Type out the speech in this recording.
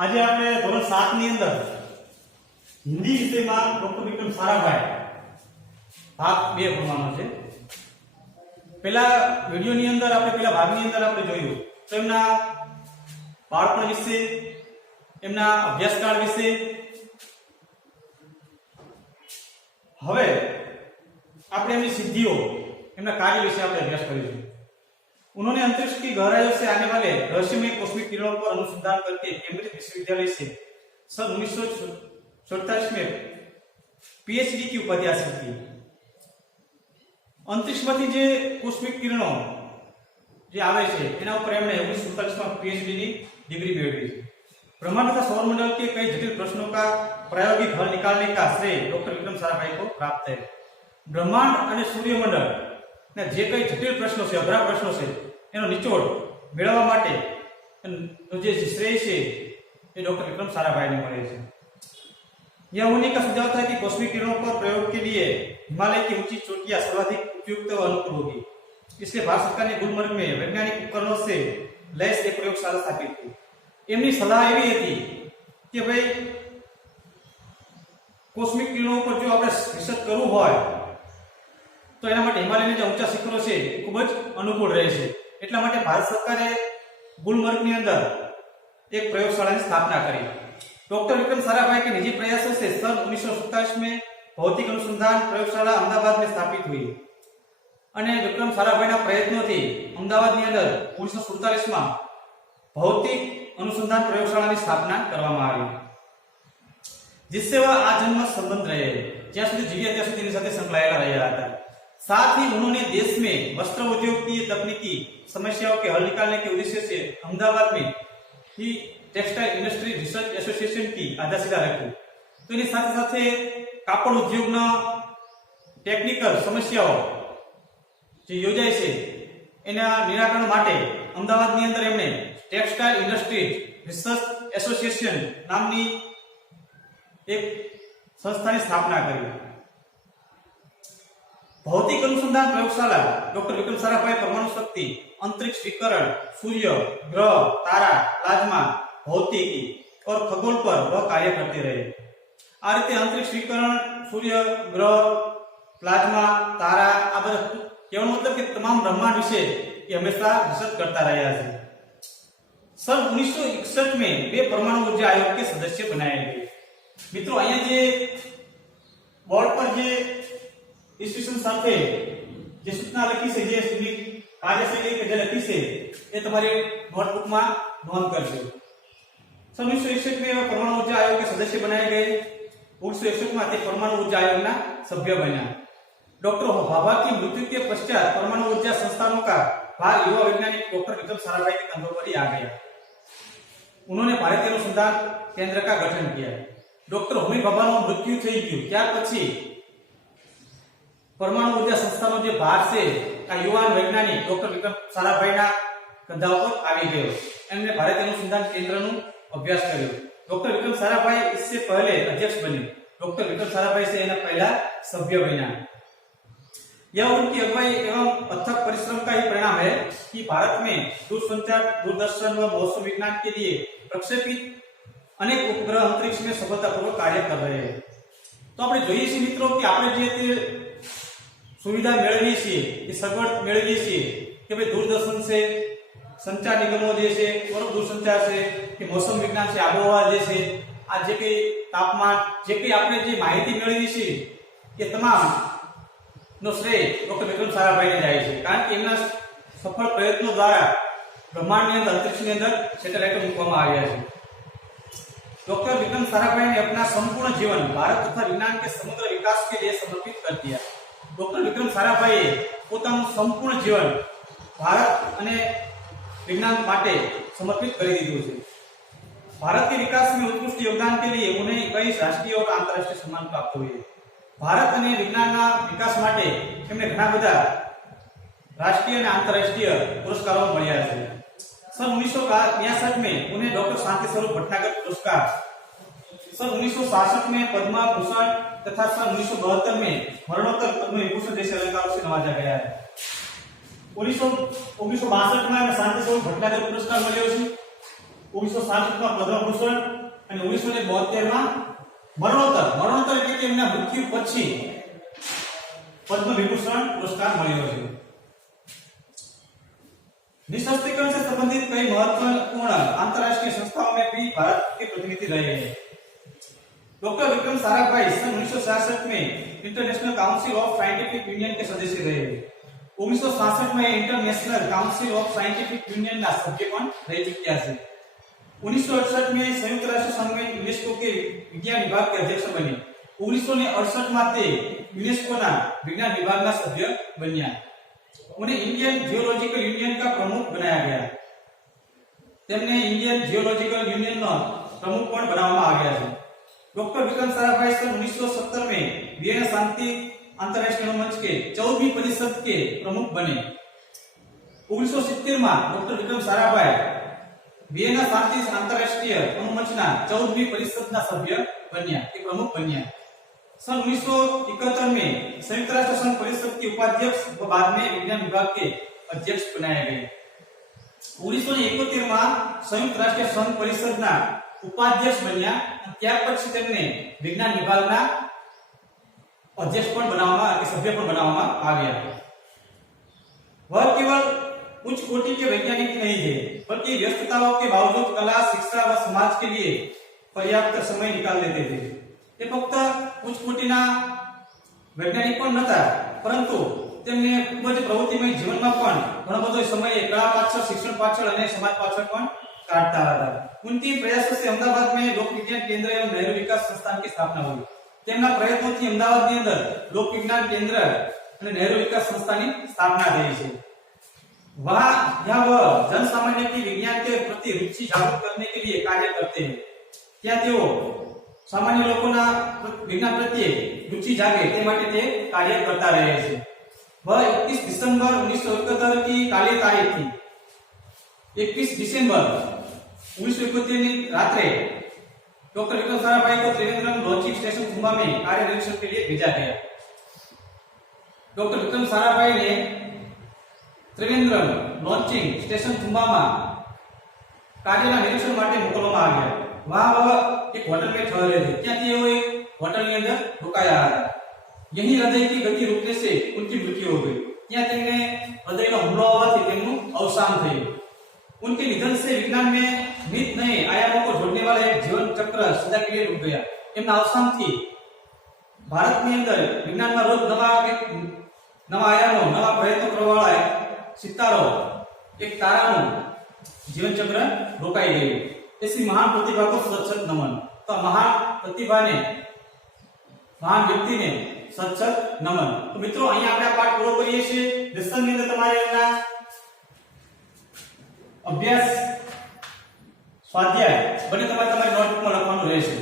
આજે આપણે ધોરણ 7 ની અંદર હિન્દી વિષયમાં ડોક્ટર વિક્રમ સારાભાઈ ભાગ 2 ભણવાનો છે। પહેલા વિડિયોની અંદર આપણે પહેલા ભાગની અંદર આપણે જોયું તો એમના બાળપણ વિશે, એમના અભ્યાસકાળ વિશે। હવે આપણે એમની સિદ્ધિઓ, એમના કાર્ય વિશે આપણે अभ्यास करेंगे। उन्होंने अंतरिक्ष की गहराइयों से आने वाले रहस्यमय कॉस्मिक किरणों पर अनुसंधान करके कैम्ब्रिज विश्वविद्यालय से सन 1947 में पीएचडी की उपाधि हासिल की। अंतरिक्षમાંથી જે કોસ્મિક કિરણો જે આવે છે એના ઉપર એમણે 1947 में पीएचडी ની डिग्री मेळवी છે। ब्रह्मांड तथा सौरमंडल के कई जटिल प्रश्नों का प्रायोगिक हल निकालने का श्रेय डॉक्टर विक्रम साराभाई को प्राप्त है। ब्रह्मांड અને સૂર્યમંડળ ને જે કઈ જટિલ પ્રશ્નો છે, અઘરા પ્રશ્નો છે, એનો નિચોડ મેળવવા માટે જે શ્રેય છે એ ડॉक्टर विक्रम साराभाई ने મળે છે। यह उन्हीं का सुझाव था कि कॉस्मिक किरणों पर प्रयोग के लिए हिमालय की ऊंची चोटियां सर्वाधिक उपयुक्त व अनुकूल होगी। इसलिए भारत सरकार ने गुलमर्ग में वैज्ञानिक उपकरणों से लैस एक प्रयोगशाला स्थापित की। એમની સલાહ એવી હતી કે ભાઈ કોસ્મિક કિરણો પર જો આપણે રિસર્ચ કરવું હોય તો એના માટે હિમાલયના જે ઊંચા શિખરો છે એ ખૂબ જ અનુકૂળ રહે છે। એટલા માટે ભારત સરકારે ગુલમર્ગની અંદર એક પ્રયોગશાળાની સ્થાપના કરી। डॉक्टर विक्रम साराभाई के निजी प्रयासों से सन 1927 में भौतिक अनुसंधान प्रयोगशाला अहमदाबाद में स्थापित हुई અને વિક્રમ સારાભાઈના પ્રયત્નોથી અમદાવાદની અંદર 1947 માં भौतिक अनुसंधान प्रयोगशाला की स्थापना કરવામાં આવી, जिससे वह आजन्म संबंध रहे। ज्यां સુધી જીવ્યા ત્યાં સુધી એની સાથે સંકળાયેલા રહ્યા હતા। साथ ही उन्होंने देश में वस्त्र उद्योग की तकनीकी समस्याओं के हल निकालने के उद्देश्य से अहमदाबाद में ही टेक्सटाइल इंडस्ट्री रिसर्च एसोसिएशन की आधारशिला रखी। तो એની સાથે સાથે કાપડ ઉદ્યોગના ટેકનિકલ સમસ્યાઓ જે યોજાય છે એના નિરાકરણ માટે અમદાવાદની અંદર એમણે ટેક્સટાઇલ ઇન્ડસ્ટ્રી રિસર્ચ એસોસિએશન નામની એક સંસ્થાની સ્થાપના કરી। भौतिक अनुसंधान प्रयोगशाला डॉक्टर विक्रम साराभाई परमाणु शक्ति, अंतरिक्ष विकिरण, सूर्य, ग्रह, तारा, प्लाज्मा, भौतिकी और खगोल पर वह कार्य करते रहे। आ रीते अंतरिक्ष विकिरण, सूर्य, ग्रह, प्लाज्मा, तारा, आ બધા કેવાનો મતલબ કે તમામ બ્રહ્માંડ વિશે એ હંમેશા રિસર્ચ કરતા રહ્યા છે। सन 1961 में वे परमाणु ऊर्जा आयोग के सदस्य बनाए गए। मित्रों અહીંયા જે બોર્ડ પર જે ઇન્સ્ટિટ્યુશન સાથે જે સૂચના લખી છે, જે કાર્યશૈલી કે જે લખી છે એ તમારી નોટબુકમાં નોંધ કરજો। सन 1961 में परमाणु ऊर्जा आयोग के सदस्य बनाए गए। 1961 में તે परमाणु ऊर्जा आयोगના સભ્ય બન્યા। डॉक्टर भाभा की मृत्यु के पश्चात परमाणु ऊर्जा संस्थानों का भार युवा वैज्ञानिक डॉक्टर विक्रम साराभाई के कंधों पर ही आ गया। उन्होंने भारतीय अनुसंधान केंद्र का गठन किया। डॉक्टर होमी भाभाનું મૃત્યુ થઈ ગયું ત્યાર પછી परमाणु ऊर्जा संस्थानो जे भार से आ युवान वैज्ञानिक डॉक्टर विक्रम साराभाईना कंधा पर આવી ગયો। એમણે ભારતીય अनुसंधान केंद्रનો અભ્યાસ કર્યો। डॉक्टर विक्रम साराभाई इससे पहले अध्यक्ष बने। डॉक्टर विक्रम साराभाई से एना पहला सभ्य बना। यह उनकी अगुवाई एवं अथक परिश्रम का ही परिणाम है कि भारत में दूरसंचार, दूरदर्शन व मौसम विज्ञान के लिए प्रक्षेपित अनेक उपग्रह अंतरिक्ष में सफलतापूर्वक कार्य कर रहे हैं। तो આપણે જોઈએ છીએ મિત્રો કે આપણે જે તે સુવિધા મેળવીએ છીએ, એ સગવડ મેળવીએ છીએ કે ભાઈ દૂરદર્શન છે, સંચાર નિગમો જે છે, બરોબર દૂરસંચાર છે કે મોસમ વિજ્ઞાન છે, આબોહવા જે છે, આ જે કઈ તાપમાન, જે કઈ આપણે જે માહિતી મેળવીએ છીએ એ તમામ નો શ્રેય ડોક્ટર વિક્રમ સારાભાઈને જાય છે। કારણ કે એમના સફળ પ્રયત્નો દ્વારા બ્રહ્માંડની અંદર, અંતરિક્ષની અંદર સેટેલાઇટો મૂકવામાં આવ્યા છે। डॉक्टर विक्रम साराभाई ने अपना संपूर्ण जीवन भारत तथा विज्ञान के समग्र विकास के लिए समर्पित कर दिया। डॉक्टर विक्रम साराभाई પોતાનું સંપૂર્ણ જીવન ભારત અને વિજ્ઞાન માટે समर्पित કરી દીધું છે। भारत के विकास में उत्कृष्ट योगदान के लिए उन्हें कई राष्ट्रीय और अंतर्राष्ट्रीय सम्मान प्राप्त हुए। भारत અને વિજ્ઞાનના વિકાસ માટે એમને ઘણા બધા રાષ્ટ્રીય અને આંતરરાષ્ટ્રીય પુરસ્કારો મળ્યા છે। सन 1962 में उन्हें डॉक्टर शांति स्वरूप भटनागर पुरस्कार, सन 1966 में पद्म भूषण तथा सन 1972 में मरणोत्तर पद्म विभूषण जैसे अलंकारों से नवाजा गया है। 1962 में शांति स्वरूप भटनागर पुरस्कार મળ્યો છે। 1966 માં પદ્મભૂષણ અને 1972 માં મરણોત્તર એટલે કે એમના મૃત્યુ પછી पद्म विभूषण पुरस्कार મળ્યો છે। निशस्त्रीकरण से संबंधित कई महत्वपूर्ण अंतरराष्ट्रीय संस्थाओं में भी भारत के प्रतिनिधि रहे हैं। डॉक्टर विक्रम साराभाई सन 1966 में international council of scientific union के सदस्य रहे। 1966 में international council of scientific union ना सभ्य પણ રહી ચૂક્યા છે। 1968 में संयुक्त राष्ट्र संघ में यूनेस्को के विज्ञान विभाग के अध्यक्ष बने। 1968 में ते यूनेस्को ना विज्ञान विभाग ना सभ्य बन्या। उन्हें इंडियन जियोलॉजिकल यूनियन का प्रमुख बनाया गया। तेमने इंडियन जियोलॉजिकल यूनियन નો प्रमुख પણ બનાવવામાં આવ્યા છે। डॉक्टर विक्रम साराभाई सन 1970 में वियना शांति अंतरराष्ट्रीय मंच के 14वीं परिषद के प्रमुख बने। 1970 में डॉक्टर विक्रम साराभाई वियना शांति अंतरराष्ट्रीय मंचना 14वीं परिषद ना सभ्य बन्या के प्रमुख बन्या। सन 1971 में संयुक्त राष्ट्र संघ परिषद के उपाध्यक्ष व बाद में विज्ञान विभाग के अध्यक्ष बनाए गए। 1971 में संयुक्त राष्ट्र संघ परिषद ना उपाध्यक्ष बन्या અને ત્યાર પછી તેમને વિજ્ઞાન વિભાગના અધ્યક્ષ પણ બનાવવામાં કે સભ્ય પણ બનાવવામાં આવ્યા। वह केवल उच्च कोटि के वैज्ञानिक नहीं थे बल्कि व्यस्तताओं के बावजूद कला शिक्षा व समाज के लिए पर्याप्त समय निकाल लेते थे। તે ફક્ત ઉચ્ચ કોટીના વૈજ્ઞાનિક પણ નતા પરંતુ તેમને ખૂબ જ પ્રવૃત્તિમય જીવનમાં પણ ઘણો બધો સમય કળા પાછળ શિક્ષણ પાછળ અને સમાજ પાછળ પણ काटता रहा। उनके प्रयासों से अहमदाबाद में लोक विज्ञान केंद्र एवं नेहरू विकास संस्थान की स्थापना हुई। તેમના પ્રયત્નોથી અમદાવાદની અંદર લોક વિજ્ઞાન કેન્દ્ર અને नेहरू विकास संस्थान की स्थापना થઈ છે। वहां यहाँ वह जन सामान्य की विज्ञान के प्रति रुचि जागृत करने के लिए कार्य करते हैं। ત્યાં તેઓ सामान्य लोगोना विज्ञान प्रत्ये रुचि जागे તે માટે તે કાર્ય કરતા રહે છે। वह 21 दिसंबर 1971 की काली तारीख थी। 21 दिसंबर 1971 ની रात्रे डॉक्टर विक्रम साराभाई को त्रिवेंद्रम लॉन्चिंग स्टेशन कुंभा में कार्य निरीक्षण के लिए भेजा गया। डॉक्टर विक्रम साराभाई ने त्रिवेंद्रम लॉन्चिंग स्टेशन कुंभा में कार्य निरीक्षण માટે મોકલવામાં આવ્યા। वहां वह एक होटल में ठहरे थे। क्या थे वो एक होटल के अंदर रुकाया था। यही हृदय की गति रुकने से उनकी मृत्यु हो गई। ત્યાં તેમને હૃદયનો હુમલો આવવાથી તેમનું અવસાન થયું। उनके निधन से विज्ञान में नित नए आयामों को जोड़ने वाला एक जीवन चक्र सदा के लिए रुक गया। એમના અવસાનથી ભારતની અંદર વિજ્ઞાનમાં રોજ નવા આયામો નવા પ્રયત્નો કરવાવાળા સિતારો એક તારાનું જીવન ચક્ર રોકાઈ ગયું। ऐसी महान प्रतिभा को सत नमन। तो महान प्रतिभा ने महान व्यक्ति ने सत नमन। तो मित्रों अहीं आपणे आ पाठ पूरो करीए छीए। लेसन ની અંદર તમારે એના અભ્યાસ સ્વાધ્યાય બને તમારે તમારી નોટબુકમાં લખવાનું રહેશે।